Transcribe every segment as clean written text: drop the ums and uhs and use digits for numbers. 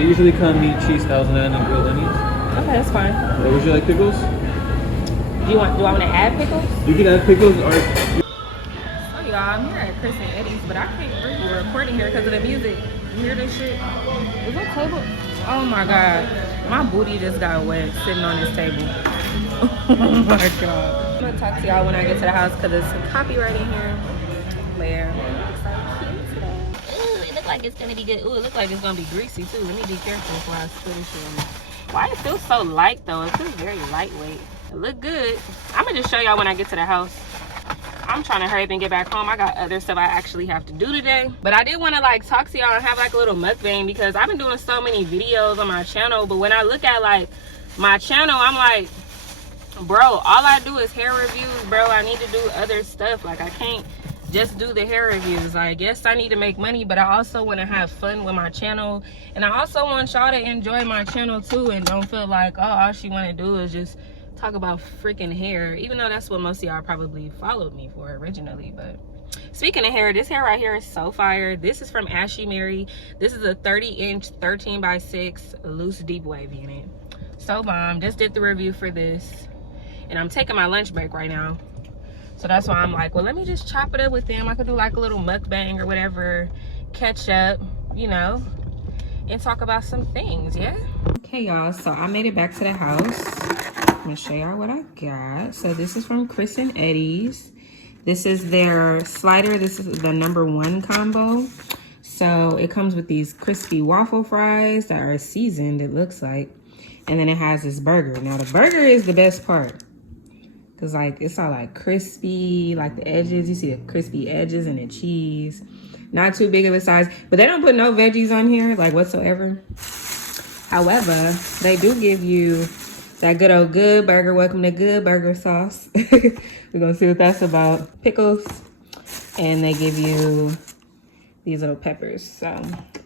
They usually come meat, cheese, thousand and grilled onions. Okay, that's fine. Would you like pickles? Do I want to add pickles? You can add pickles or... Oh y'all, I'm here at Chris and Eddy's, but I can't really record in here because of the music. You hear this shit? Is that table? Oh my god. My booty just got wet sitting on this table. Oh my god. I'm gonna talk to y'all when I get to the house because there's some copyright in here. But yeah, ooh, it looks like it's gonna be good. Ooh, it looks like it's gonna be greasy too. Let me be careful before I spill this shit on me. Why it feels so light though? It feels very lightweight. It look good. I'm gonna just show y'all when I get to the house. I'm trying to hurry up and get back home. I got other stuff I actually have to do today. But I did want to like talk to y'all and have like a little mukbang because I've been doing so many videos on my channel. But when I look at like my channel, I'm like, bro, all I do is hair reviews, bro. I need to do other stuff. Like I can't just do the hair reviews. Like, yes, I need to make money, but I also want to have fun with my channel. And I also want y'all to enjoy my channel too and don't feel like, oh, all she want to do is just talk about freaking hair, even though that's what most of y'all probably followed me for originally. But speaking of hair, this hair right here is so fire. This is from Ashy Mary. This is a 30-inch 13x6 loose deep wave unit. So bomb. Just did the review for this and I'm taking my lunch break right now, so that's why I'm like, well, let me just chop it up with them. I could do like a little mukbang or whatever, catch up, you know, and talk about some things. Yeah, okay y'all, so I made it back to the house. I'm gonna show y'all what I got. So this is from Chris and Eddy's. This is their slider. This is the #1 combo. So it comes with these crispy waffle fries that are seasoned, it looks like. And then it has this burger. Now the burger is the best part, cause like it's all like crispy, like the edges, you see the crispy edges and the cheese. Not too big of a size, but they don't put no veggies on here like whatsoever. However, they do give you that good old Good Burger. Welcome to Good Burger sauce. We're gonna see what that's about. Pickles, and they give you these little peppers. So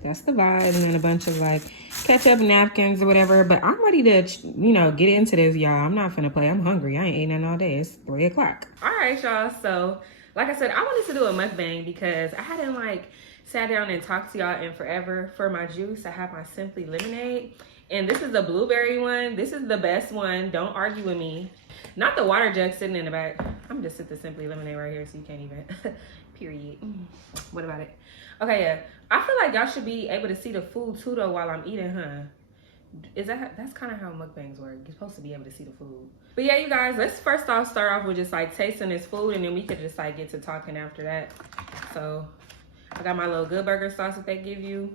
that's the vibe, and then a bunch of like ketchup, napkins, or whatever. But I'm ready to, you know, get into this, y'all. I'm not finna play. I'm hungry. I ain't eating nothing all day. It's 3 o'clock. All right, y'all. So like I said, I wanted to do a mukbang because I hadn't like sat down and talked to y'all in forever. For my juice, I have my Simply Lemonade. And this is the blueberry one. This is the best one. Don't argue with me. Not the water jug sitting in the back. I'm just sit the Simply Lemonade right here so you can't even. Period. What about it? Okay, yeah. I feel like y'all should be able to see the food too though while I'm eating, huh? That's kind of how mukbangs work. You're supposed to be able to see the food. But yeah, you guys, let's first off start off with just like tasting this food, and then we could just like get to talking after that. So I got my little Good Burger sauce that they give you.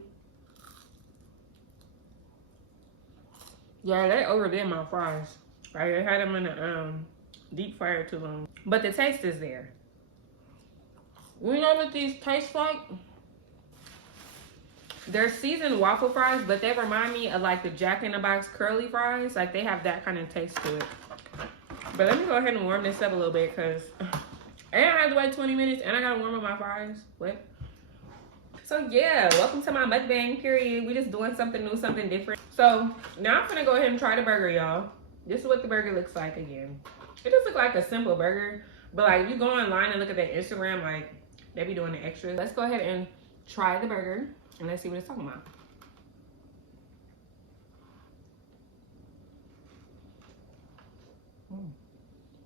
Yeah, they overdid my fries. Right, they had them in the deep fryer too long. But the taste is there. You know what these taste like? They're seasoned waffle fries, but they remind me of like the Jack in the Box curly fries. Like they have that kind of taste to it. But let me go ahead and warm this up a little bit because I have to wait 20 minutes and I gotta warm up my fries. What? So yeah, welcome to my mukbang period. We just doing something new, something different. So now I'm gonna go ahead and try the burger, y'all. This is what the burger looks like again. It just looks like a simple burger, but like if you go online and look at their Instagram, like they be doing the extras. Let's go ahead and try the burger and let's see what it's talking about.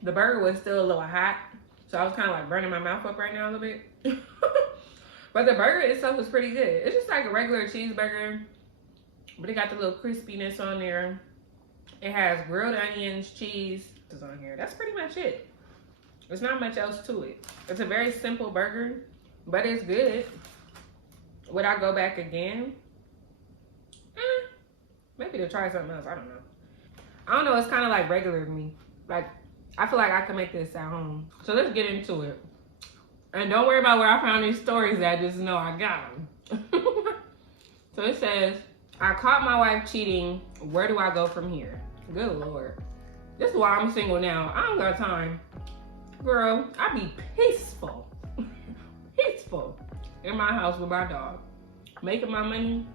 The burger was still a little hot, so I was kind of like burning my mouth up right now a little bit. But the burger itself was pretty good. It's just like a regular cheeseburger, but it got the little crispiness on there. It has grilled onions, cheese is on here. That's pretty much it. There's not much else to it. It's a very simple burger, but it's good. Would I go back again? Maybe to try something else. I don't know. I don't know. It's kind of like regular to me. Like, I feel like I can make this at home. So let's get into it. And don't worry about where I found these stories at. Just know I got them. So it says, I caught my wife cheating. Where do I go from here? Good Lord. This is why I'm single now. I don't got time. Girl, I be peaceful. Peaceful. In my house with my dog. Making my money.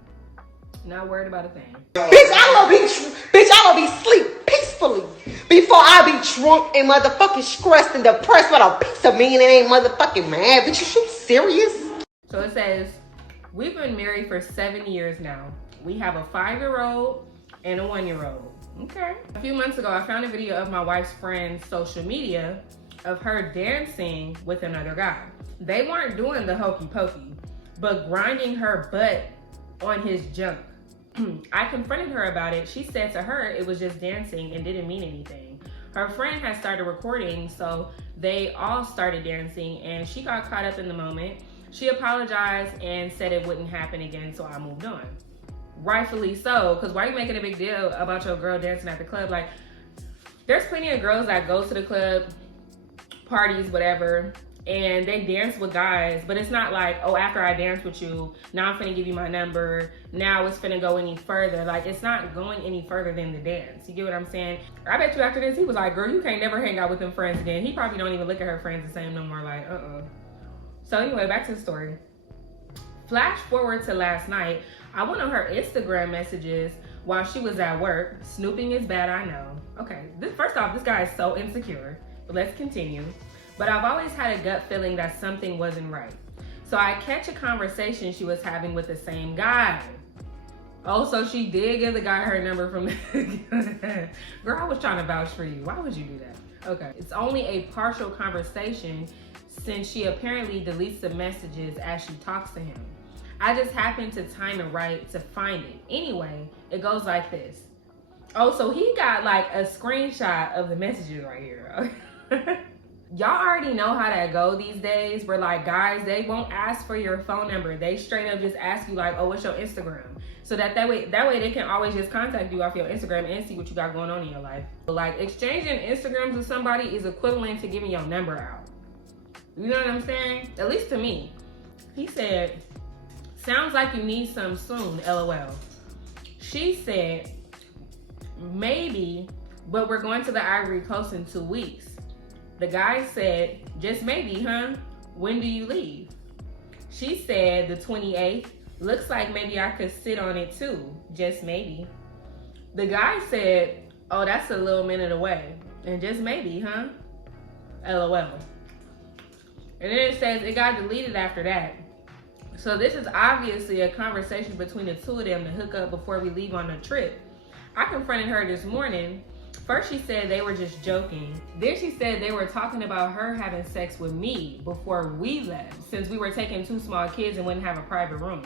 Not worried about a thing. Bitch, I don't be sleep peacefully before I be drunk and motherfucking stressed and depressed with a piece of me and it ain't motherfucking mad. Bitch, you serious? So it says, We've been married for 7 years now. We have a 5-year-old and a 1-year-old. Okay. A few months ago, I found a video of my wife's friend's social media of her dancing with another guy. They weren't doing the hokey pokey, but grinding her butt on his junk. I confronted her about it. She said to her it was just dancing and didn't mean anything. Her friend had started recording, so they all started dancing, and she got caught up in the moment. She apologized and said it wouldn't happen again, so I moved on. Rightfully so, because why are you making a big deal about your girl dancing at the club? Like, there's plenty of girls that go to the club, parties, whatever, and they dance with guys, but it's not like, oh, after I dance with you, now I'm finna give you my number, now it's finna go any further. Like, it's not going any further than the dance. You get what I'm saying? I bet you after this, he was like, girl, you can't never hang out with them friends again. He probably don't even look at her friends the same no more, like, So anyway, back to the story. Flash forward to last night, I went on her Instagram messages while she was at work. Snooping is bad, I know. Okay, first off, this guy is so insecure, but let's continue. But I've always had a gut feeling that something wasn't right. So I catch a conversation she was having with the same guy. Oh, so she did give the guy her number from the girl, I was trying to vouch for you. Why would you do that? Okay, it's only a partial conversation since she apparently deletes the messages as she talks to him. I just happened to time it right to find it. Anyway, it goes like this. Oh, so he got like a screenshot of the messages right here. Y'all already know how that go these days, where like guys, they won't ask for your phone number. They straight up just ask you like, oh, what's your Instagram? So that way they can always just contact you off your Instagram and see what you got going on in your life. Like, exchanging Instagrams with somebody is equivalent to giving your number out. You know what I'm saying? At least to me. He said, sounds like you need some soon, LOL. She said, maybe, but we're going to the Ivory Coast in 2 weeks. The guy said, just maybe, huh? When do you leave? She said, the 28th. Looks like maybe I could sit on it too, just maybe. The guy said, oh, that's a little minute away. And just maybe, huh? LOL. And then it says it got deleted after that. So this is obviously a conversation between the two of them to hook up before we leave on a trip. I confronted her this morning. First she said they were just joking. Then she said they were talking about her having sex with me before we left, since we were taking 2 small kids and wouldn't have a private room.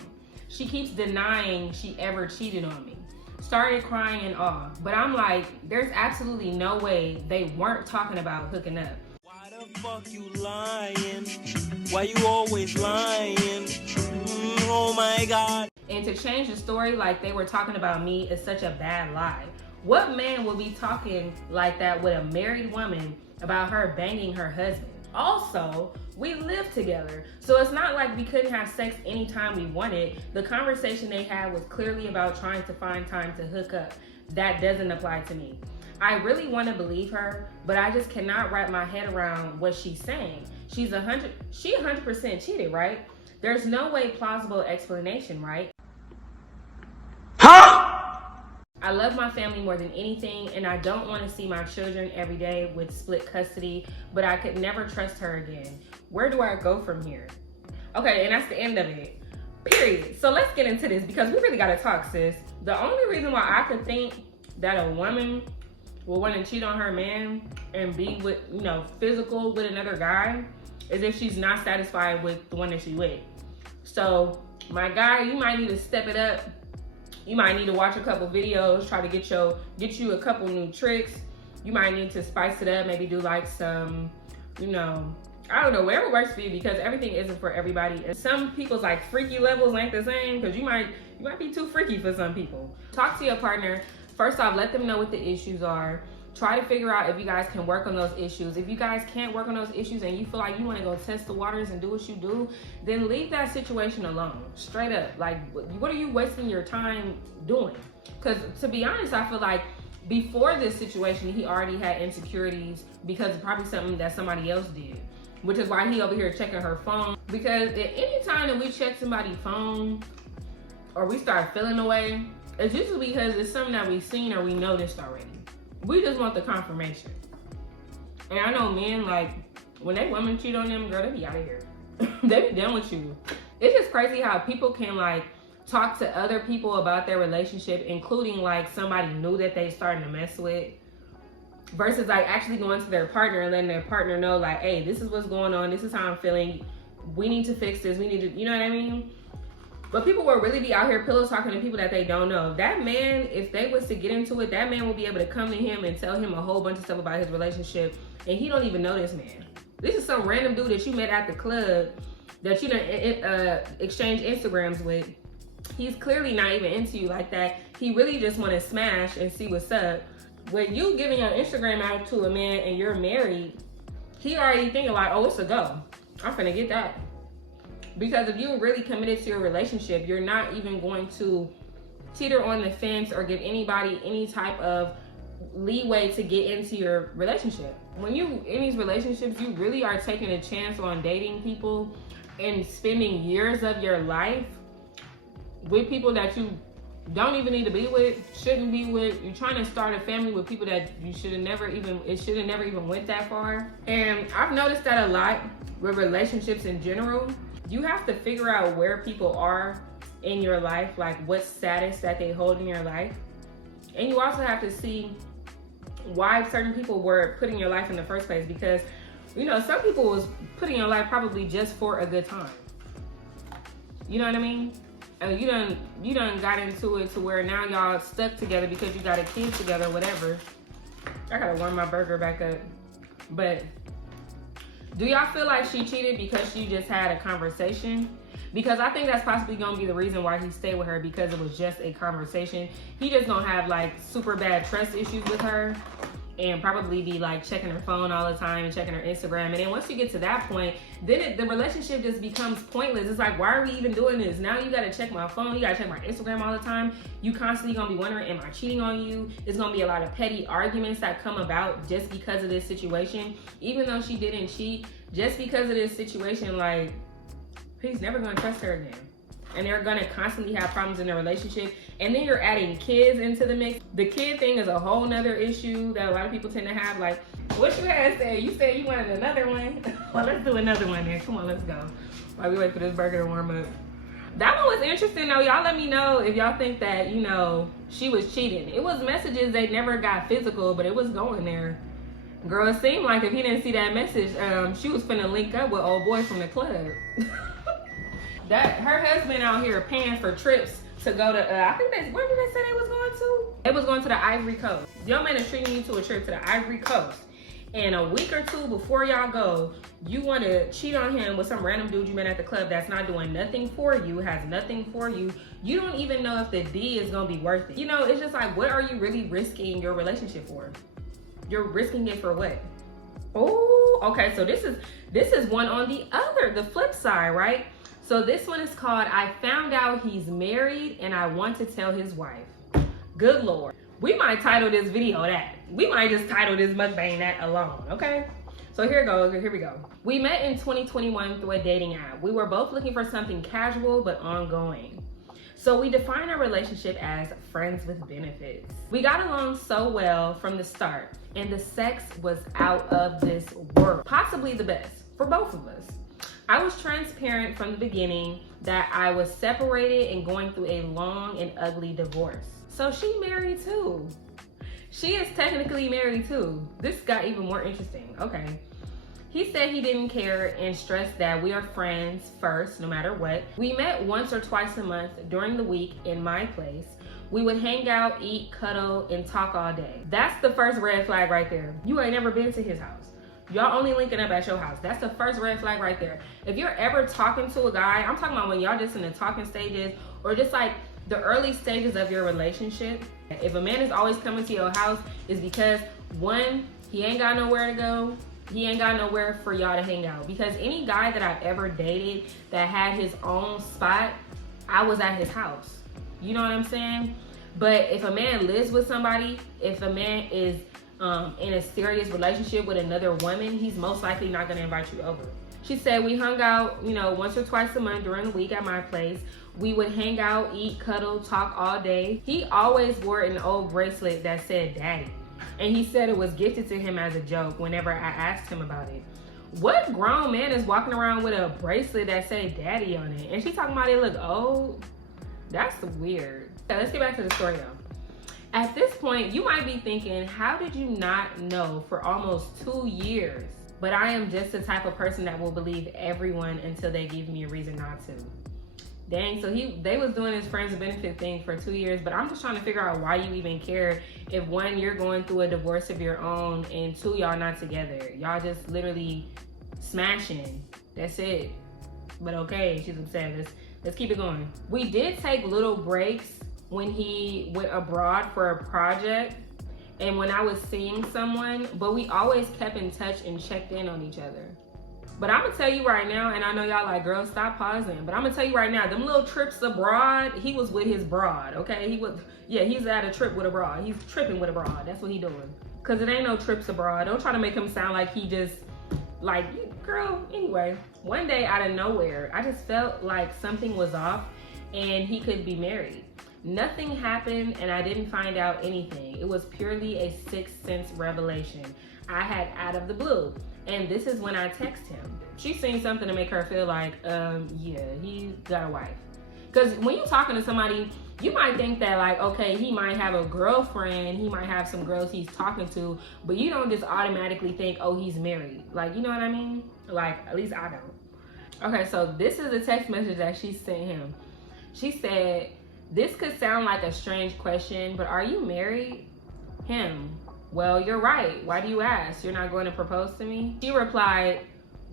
She keeps denying she ever cheated on me. Started crying and all. But I'm like, there's absolutely no way they weren't talking about hooking up. Why the fuck you lying? Why you always lying? Oh my God. And to change the story like they were talking about me is such a bad lie. What man will be talking like that with a married woman about her banging her husband? Also, we live together, so it's not like we couldn't have sex anytime we wanted. The conversation they had was clearly about trying to find time to hook up. That doesn't apply to me. I really want to believe her, but I just cannot wrap my head around what she's saying. She 100% cheated, right? There's no way plausible explanation, right? I love my family more than anything, and I don't want to see my children every day with split custody, but I could never trust her again. Where do I go from here? Okay, and that's the end of it. Period. So let's get into this because we really gotta talk, sis. The only reason why I could think that a woman will want to cheat on her man and be with, physical with another guy is if she's not satisfied with the one that she with. So my guy, you might need to step it up. You might need to watch a couple videos, try to get you a couple new tricks. You might need to spice it up, maybe do like some, I don't know, whatever works for you, because everything isn't for everybody. And some people's like freaky levels ain't the same, because you might be too freaky for some people. Talk to your partner. First off, let them know what the issues are. Try to figure out if you guys can work on those issues. If you guys can't work on those issues and you feel like you want to go test the waters and do what you do, then leave that situation alone. Straight up. Like, what are you wasting your time doing? Because to be honest, I feel like before this situation, he already had insecurities because of probably something that somebody else did, which is why he over here checking her phone. Because at any time that we check somebody's phone or we start feeling away, it's usually because it's something that we've seen or we noticed already. We just want the confirmation. And I know men, like, when they women cheat on them, girl, they be out of here. They be done with you. It's just crazy how people can like talk to other people about their relationship, including like somebody new that they starting to mess with, versus like actually going to their partner and letting their partner know like, hey, this is what's going on, this is how I'm feeling, we need to fix this, we need to, you know what I mean? But people will really be out here pillow talking to people that they don't know. That man, if they was to get into it, that man will be able to come to him and tell him a whole bunch of stuff about his relationship, and he don't even know this man. This is some random dude that you met at the club that you done exchange Instagrams with. He's clearly not even into you like that. He really just want to smash and see what's up. When you giving your Instagram out to a man and you're married, he already thinking like, oh, it's a go. I'm finna get that. Because if you're really committed to your relationship, you're not even going to teeter on the fence or give anybody any type of leeway to get into your relationship. When you in these relationships, you really are taking a chance on dating people and spending years of your life with people that you don't even need to be with, shouldn't be with. You're trying to start a family with people that you should have never even went that far. And I've noticed that a lot with relationships in general. You have to figure out where people are in your life, like what status that they hold in your life. And you also have to see why certain people were put in your life in the first place, because you know, some people was put in your life probably just for a good time. You know what I mean? And you done got into it to where now y'all stuck together because you got a kid together, whatever. I gotta warm my burger back up. But do y'all feel like she cheated because she just had a conversation? Because I think that's possibly gonna be the reason why he stayed with her, because it was just a conversation. He just gonna have like super bad trust issues with her and probably be like checking her phone all the time and checking her Instagram. And then once you get to that point, then the relationship just becomes pointless. It's like, why are we even doing this? Now you gotta check my phone, you gotta check my Instagram all the time. You constantly gonna be wondering, am I cheating on you? It's gonna be a lot of petty arguments that come about just because of this situation. Even though she didn't cheat, just because of this situation, like, he's never gonna trust her again. And they're gonna constantly have problems in their relationship. And then you're adding kids into the mix. The kid thing is a whole nother issue that a lot of people tend to have. Like, what you had said, you said you wanted another one. Well, let's do another one then. Come on, let's go. While we wait for this burger to warm up. That one was interesting though. Y'all let me know if y'all think that, you know, she was cheating. It was messages, they never got physical, but it was going there. Girl, it seemed like if he didn't see that message, she was finna link up with old boy from the club. That her husband out here paying for trips to go to, I think where did they say they was going to? They was going to the Ivory Coast. Your man is treating you to a trip to the Ivory Coast. And a week or two before y'all go, you want to cheat on him with some random dude you met at the club that's not doing nothing for you, has nothing for you. You don't even know if the D is going to be worth it. You know, it's just like, what are you really risking your relationship for? You're risking it for what? Oh, okay. So this is one on the flip side, right? So this one is called, I found out he's married and I want to tell his wife. Good Lord. We might title this video that. We might just title this mukbang that alone, okay? So here we go. We met in 2021 through a dating app. We were both looking for something casual but ongoing. So we defined our relationship as friends with benefits. We got along so well from the start, and the sex was out of this world. Possibly the best for both of us. I was transparent from the beginning that I was separated and going through a long and ugly divorce. So she married too. She is technically married too. This got even more interesting. Okay. He said he didn't care and stressed that we are friends first, no matter what. We met once or twice a month during the week in my place. We would hang out, eat, cuddle, and talk all day. That's the first red flag right there. You ain't never been to his house. Y'all only linking up at your house. That's the first red flag right there. If you're ever talking to a guy, I'm talking about when y'all just in the talking stages or just like the early stages of your relationship. If a man is always coming to your house, it's because one, he ain't got nowhere to go. He ain't got nowhere for y'all to hang out. Because any guy that I've ever dated that had his own spot, I was at his house. You know what I'm saying? But if a man lives with somebody, if a man is in a serious relationship with another woman, he's most likely not gonna invite you over. She said we hung out, you know, once or twice a month during the week at my place. We would hang out, eat, cuddle, talk all day. He always wore an old bracelet that said daddy. And he said it was gifted to him as a joke whenever I asked him about it. What grown man is walking around with a bracelet that say daddy on it? And she talking about it look old? That's weird. Okay, let's get back to the story though. At this point, you might be thinking, how did you not know for almost 2 years? But I am just the type of person that will believe everyone until they give me a reason not to. Dang, so they was doing this friends with benefit thing for 2 years, but I'm just trying to figure out why you even care if one, you're going through a divorce of your own, and two, y'all not together. Y'all just literally smashing. That's it. But okay, she's upset. Let's keep it going. We did take little breaks when he went abroad for a project and when I was seeing someone, but we always kept in touch and checked in on each other. But I'm gonna tell you right now, and I know y'all like, girl, stop pausing, but I'm gonna tell you right now, them little trips abroad, he was with his broad, okay? He's at a trip with a broad. He's tripping with a broad. That's what he doing. Cause it ain't no trips abroad. Don't try to make him sound like he just, like, girl, anyway. One day out of nowhere, I just felt like something was off and he could be married. Nothing happened and I didn't find out anything. It was purely a sixth sense revelation I had out of the blue. And this is when I text him. She's seen something to make her feel like, yeah, he got a wife. Because when you're talking to somebody, you might think that like, okay, he might have a girlfriend, he might have some girls he's talking to, but you don't just automatically think, oh, he's married. Like, you know what I mean? Like, at least I don't. Okay, so this is a text message that she sent him. She said, this could sound like a strange question, but are you married? Him, well, you're right. Why do you ask? You're not going to propose to me? She replied,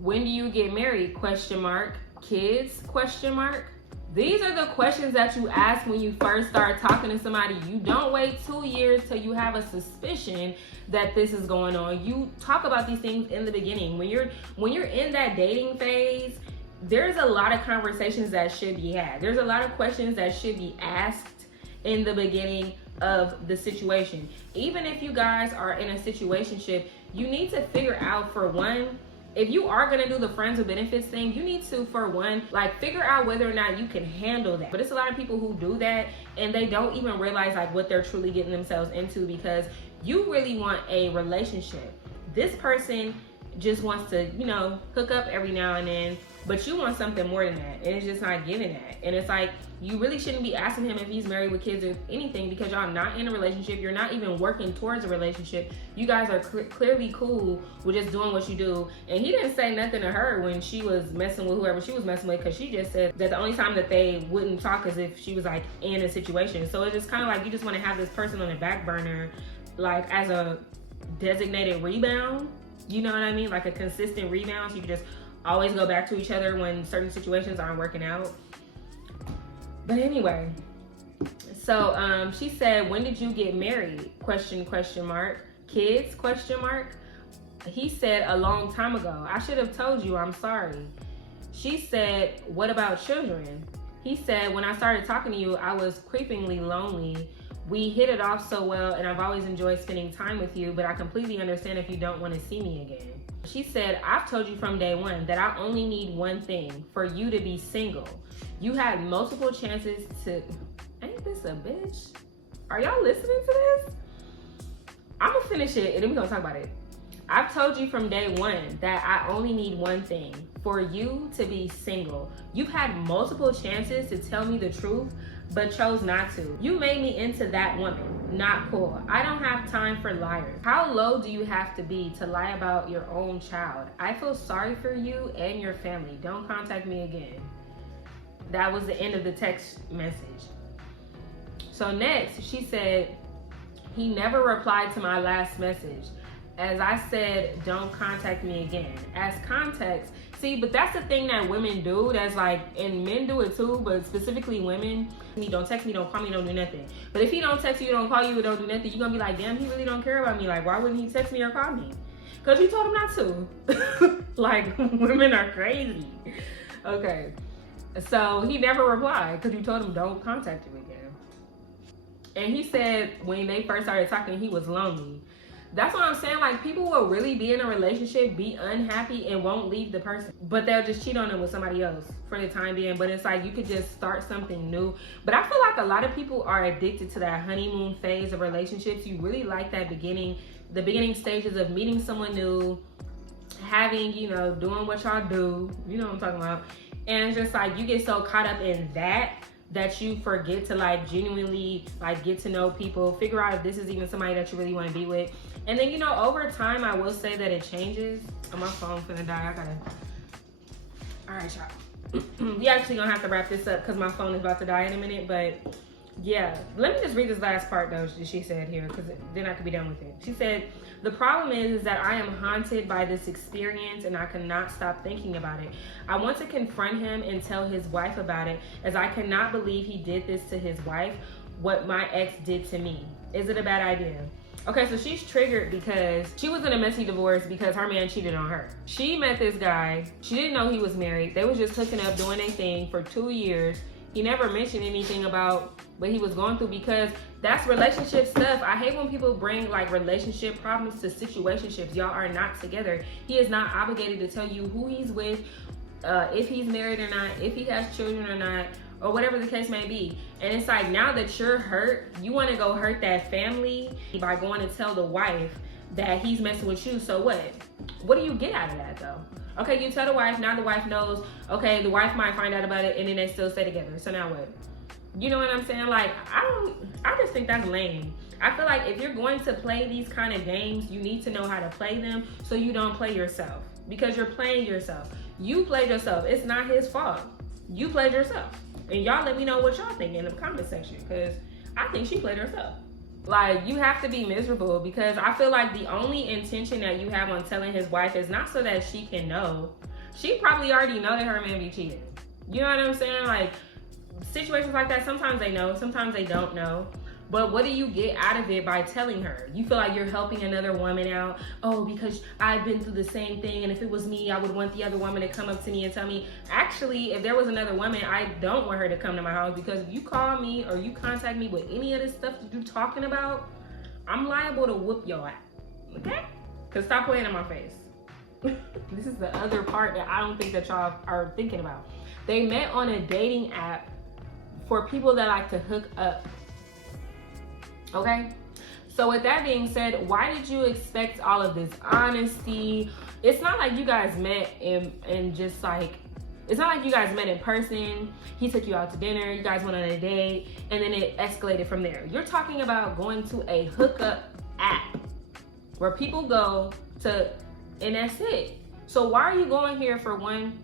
when do you get married? Question mark. Kids? Question mark. These are the questions that you ask when you first start talking to somebody. You don't wait 2 years till you have a suspicion that this is going on. You talk about these things in the beginning. When you're in that dating phase, there's a lot of conversations that should be had. There's a lot of questions that should be asked in the beginning of the situation. Even if you guys are in a situationship, you need to figure out, for one, if you are gonna do the friends with benefits thing, you need to, for one, like figure out whether or not you can handle that. But it's a lot of people who do that and they don't even realize like what they're truly getting themselves into, because you really want a relationship. This person just wants to, you know, hook up every now and then, but you want something more than that, and it's just not giving that. And it's like, you really shouldn't be asking him if he's married with kids or anything, because y'all not in a relationship. You're not even working towards a relationship. You guys are clearly cool with just doing what you do. And he didn't say nothing to her when she was messing with whoever she was messing with, because she just said that the only time that they wouldn't talk is if she was like in a situation. So it's just kind of like you just want to have this person on the back burner, like as a designated rebound. You know what I mean? Like a consistent rebound, so you can just always go back to each other when certain situations aren't working out. But anyway, so she said, when did you get married? Question mark. Kids? Question mark. He said, a long time ago. I should have told you, I'm sorry. She said, what about children? He said, when I started talking to you, I was creepingly lonely. We hit it off so well, and I've always enjoyed spending time with you, but I completely understand if you don't want to see me again. She said, I've told you from day one that I only need one thing, for you to be single. You had multiple chances to... Ain't this a bitch? Are y'all listening to this? I'm gonna finish it, and then we're gonna talk about it. I've told you from day one that I only need one thing, for you to be single. You've had multiple chances to tell me the truth, but chose not to. You made me into that woman. Not cool. I don't have time for liars. How low do you have to be to lie about your own child? I feel sorry for you and your family. Don't contact me again. That was the end of the text message. So next, she said, he never replied to my last message. As I said, don't contact me again. As context, see, but that's the thing that women do. That's like, and men do it too, but specifically women. Don't text me, don't call me, don't do nothing. But if he don't text you, don't call you, don't do nothing, you're gonna be like, damn, he really don't care about me. Like, why wouldn't he text me or call me? Because you told him not to. Like, women are crazy. Okay. So he never replied because you told him don't contact him again. And he said when they first started talking, he was lonely. That's what I'm saying. Like, people will really be in a relationship, be unhappy, and won't leave the person, but they'll just cheat on them with somebody else for the time being. But it's like, you could just start something new. But I feel like a lot of people are addicted to that honeymoon phase of relationships. You really like that the beginning stages of meeting someone new, having, you know, doing what y'all do, you know what I'm talking about. And it's just like you get so caught up in that you forget to like genuinely like get to know people, figure out if this is even somebody that you really want to be with. And then, you know, over time, I will say that it changes. Oh, my phone's gonna die. All right, y'all. We actually gonna have to wrap this up because my phone is about to die in a minute. But yeah, let me just read this last part though that she said here, because then I could be done with it. She said, the problem is that I am haunted by this experience and I cannot stop thinking about it. I want to confront him and tell his wife about it, as I cannot believe he did this to his wife, what my ex did to me. Is it a bad idea? Okay, so she's triggered because she was in a messy divorce because her man cheated on her. She met this guy. She didn't know he was married. They was just hooking up, doing their thing for 2 years. He never mentioned anything about what he was going through because that's relationship stuff. I hate when people bring like relationship problems to situationships. Y'all are not together. He is not obligated to tell you who he's with, if he's married or not, if he has children or not, or whatever the case may be. And it's like, now that you're hurt, you want to go hurt that family by going to tell the wife that he's messing with you. So what do you get out of that though? Okay, you tell the wife, now the wife knows. Okay, the wife might find out about it and then they still stay together. So now what? You know what I'm saying? Like, I just think that's lame. I feel like if you're going to play these kind of games, you need to know how to play them so you don't play yourself, because you're playing yourself. You played yourself. It's not his fault. You played yourself. And y'all let me know what y'all think in the comment section, because I think she played herself. Like, you have to be miserable, because I feel like the only intention that you have on telling his wife is not so that she can know. She probably already know that her man be cheating. You know what I'm saying? Like, situations like that, sometimes they know, sometimes they don't know. But what do you get out of it by telling her? You feel like you're helping another woman out. Oh, because I've been through the same thing, and if it was me, I would want the other woman to come up to me and tell me. Actually, if there was another woman, I don't want her to come to my house, because if you call me or you contact me with any of this stuff that you're talking about, I'm liable to whoop your ass, okay? Because stop playing in my face. This is the other part that I don't think that y'all are thinking about. They met on a dating app for people that like to hook up. Okay, so with that being said, why did you expect all of this honesty? It's not like you guys met and just like, it's not like you guys met in person. He took you out to dinner, you guys went on a date, and then it escalated from there. You're talking about going to a hookup app where people go to, and that's it. So why are you going here for one,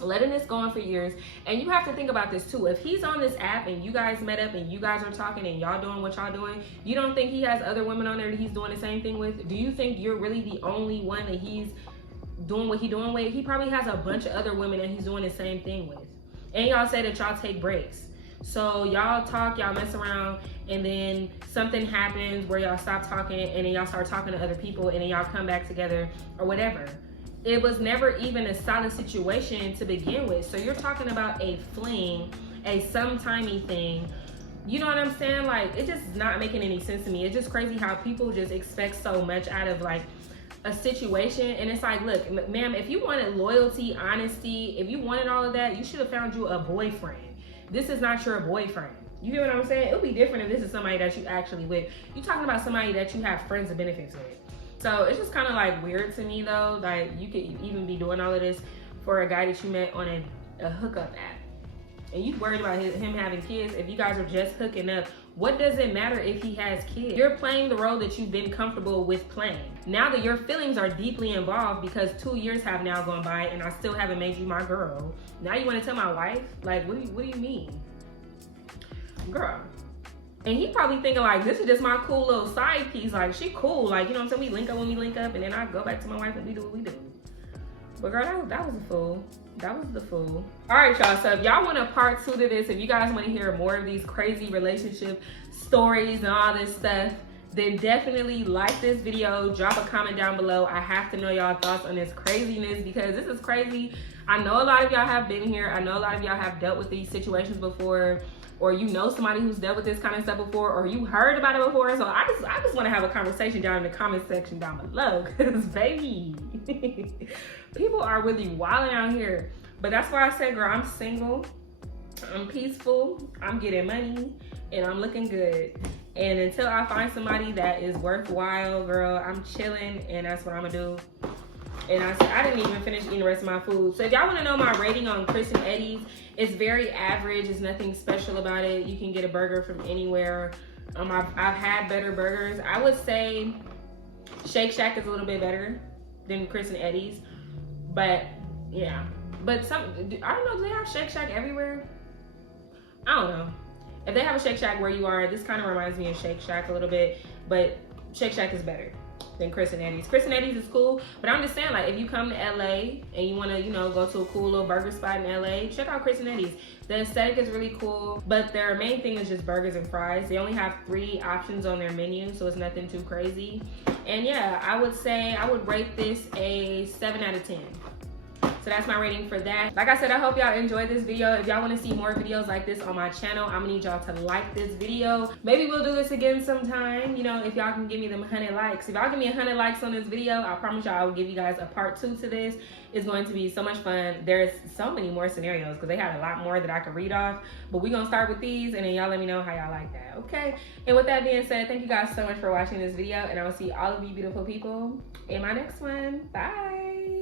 letting this go on for years? And you have to think about this too. If he's on this app and you guys met up and you guys are talking and y'all doing what y'all doing, you don't think he has other women on there that he's doing the same thing with? Do you think you're really the only one that he's doing what he's doing with? He probably has a bunch of other women that he's doing the same thing with. And y'all say that y'all take breaks. So y'all talk, y'all mess around, and then something happens where y'all stop talking and then y'all start talking to other people and then y'all come back together or whatever. It was never even a solid situation to begin with. So you're talking about a fling, a sometimey thing. You know what I'm saying? Like, it just not making any sense to me. It's just crazy how people just expect so much out of like a situation. And it's like, look, ma'am, if you wanted loyalty, honesty, if you wanted all of that, you should have found you a boyfriend. This is not your boyfriend. You get what I'm saying? It would be different if this is somebody that you actually with. You're talking about somebody that you have friends and benefits with. So it's just kind of like weird to me though, like you could even be doing all of this for a guy that you met on a hookup app. And you worried about him having kids. If you guys are just hooking up, what does it matter if he has kids? You're playing the role that you've been comfortable with playing. Now that your feelings are deeply involved because 2 years have now gone by and I still haven't made you my girl. Now you want to tell my wife? Like, what do you mean? Girl. And he probably thinking like, this is just my cool little side piece. Like, she cool. Like, you know what I'm saying? We link up when we link up and then I go back to my wife and we do what we do. But girl, that was a fool. That was the fool. All right, y'all. So if y'all want a part 2 to this, if you guys want to hear more of these crazy relationship stories and all this stuff, then definitely like this video, drop a comment down below. I have to know y'all thoughts on this craziness because this is crazy. I know a lot of y'all have been here. I know a lot of y'all have dealt with these situations before, or you know somebody who's dealt with this kind of stuff before, or you heard about it before. So I just want to have a conversation down in the comment section down below, because baby, people are really wilding out here. But that's why I said, girl, I'm single, I'm peaceful, I'm getting money, and I'm looking good. And until I find somebody that is worthwhile, girl, I'm chilling, and that's what I'm gonna do. And I didn't even finish eating the rest of my food. So if y'all want to know my rating on Chris and Eddy's, it's very average. There's nothing special about it. You can get a burger from anywhere. I've had better burgers. I would say Shake Shack is a little bit better than Chris and Eddy's. But yeah. But I don't know, do they have Shake Shack everywhere? I don't know. If they have a Shake Shack where you are, this kind of reminds me of Shake Shack a little bit, but Shake Shack is better than Chris and Eddy's. Chris and Eddy's is cool, but I'm just saying, like, if you come to LA and you want to, you know, go to a cool little burger spot in LA, check out Chris and Eddy's. The aesthetic is really cool, but their main thing is just burgers and fries. They only have 3 options on their menu, so it's nothing too crazy. And yeah, I would say I would rate this a 7 out of 10. So that's my rating for that. Like I said, I hope y'all enjoyed this video. If y'all want to see more videos like this on my channel, I'm gonna need y'all to like this video. Maybe we'll do this again sometime, you know, if y'all can give me them 100 likes. If y'all give me 100 likes on this video, I promise y'all I will give you guys a part 2 to this. It's going to be so much fun. There's so many more scenarios because they had a lot more that I could read off, but we're gonna start with these and then y'all let me know how y'all like that, okay? And with that being said, thank you guys so much for watching this video, and I will see all of you beautiful people in my next one. Bye.